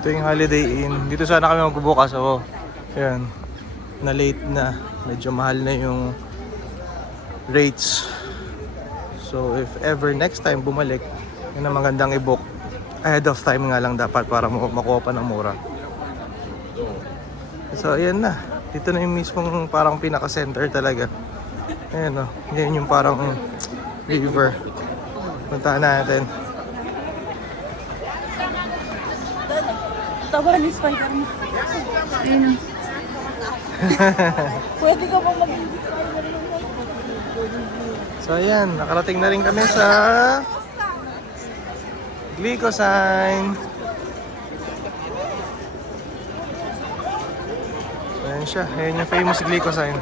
Ito yung Holiday Inn. Dito sana kami magbubukas ako. Ayan. Na late na. Medyo mahal na yung rates. So if ever next time bumalik, yun ang magandang i-book. Ahead of time nga lang dapat para makuha pa ng mura. So ayan na. Dito na yung mismong parang pinaka-center talaga. Ayan o. Yan yung parang river. Puntahan natin. Taba ni Spider-Man. Ayun. Pwede ka pa mag- So ayan, nakarating na rin kami sa Glycosine. Ayan siya, ayan yung famous Glycosine.